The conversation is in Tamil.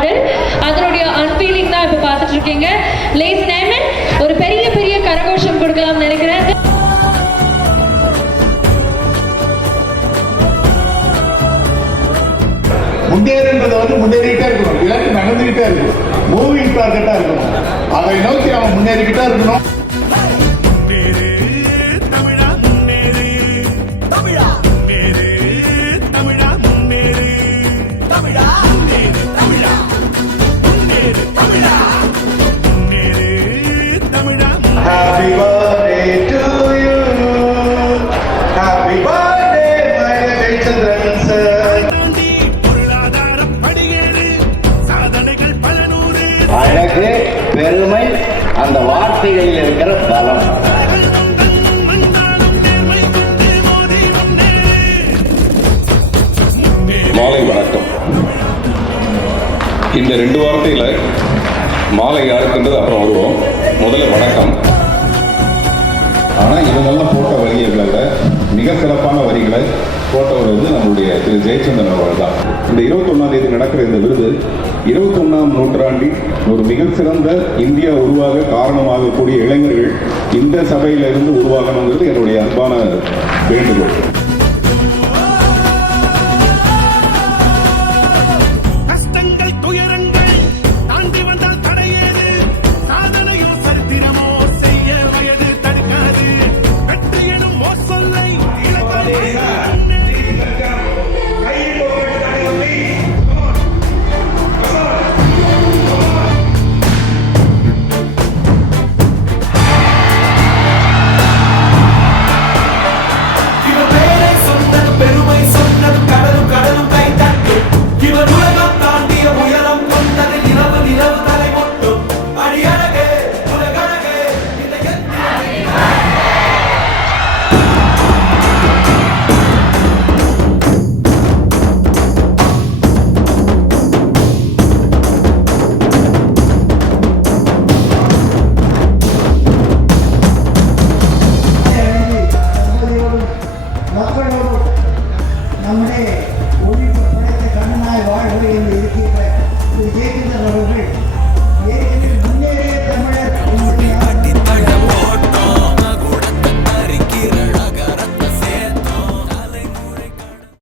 பாடல். அதனுடைய அன்வீலிங் தான் இப்ப பார்த்துட்டு இருக்கீங்க. லேஸ் நேமன் ஒரு பெரிய பெரிய கரகோஷம் கொடுக்கலாம்னு நினைக்கிறேன். முன்னேறுன்றதை முன்னேறிக்கிட்டே இருக்கணும், இல்லாட்டி நடந்துகிட்டே இருக்கணும், மூவிங் டார்கெட்டா இருக்கணும். அதை நோக்கி அவன் முன்னேறிக்கிட்டே இருக்கணும். Happy birthday to you. Happy birthday my Jayachandran sir. அழகு, பெருமை, அந்த வார்த்தைகளில் இருக்கிற பலம். மாலை வணக்கம். இந்த 2 வார்த்தையில மாலை யாருக்குன்றது அப்புறம் வருவோம். முதல்ல வணக்கம். ஆனால் இவங்கெல்லாம் போட்ட வரிகளை மிக சிறப்பான வரிகளை போட்டவர் நம்முடைய திரு ஜெயச்சந்திரன் அவர்கள் தான். இந்த 21ஆம் தேதி நடக்கிற இந்த விருது 21ஆம் நூற்றாண்டில் ஒரு மிக சிறந்த இந்தியா உருவாக காரணமாகக்கூடிய இளைஞர்கள் இந்த சபையிலிருந்து உருவாகணுங்கிறது என்னுடைய அன்பான வேண்டுகோள்.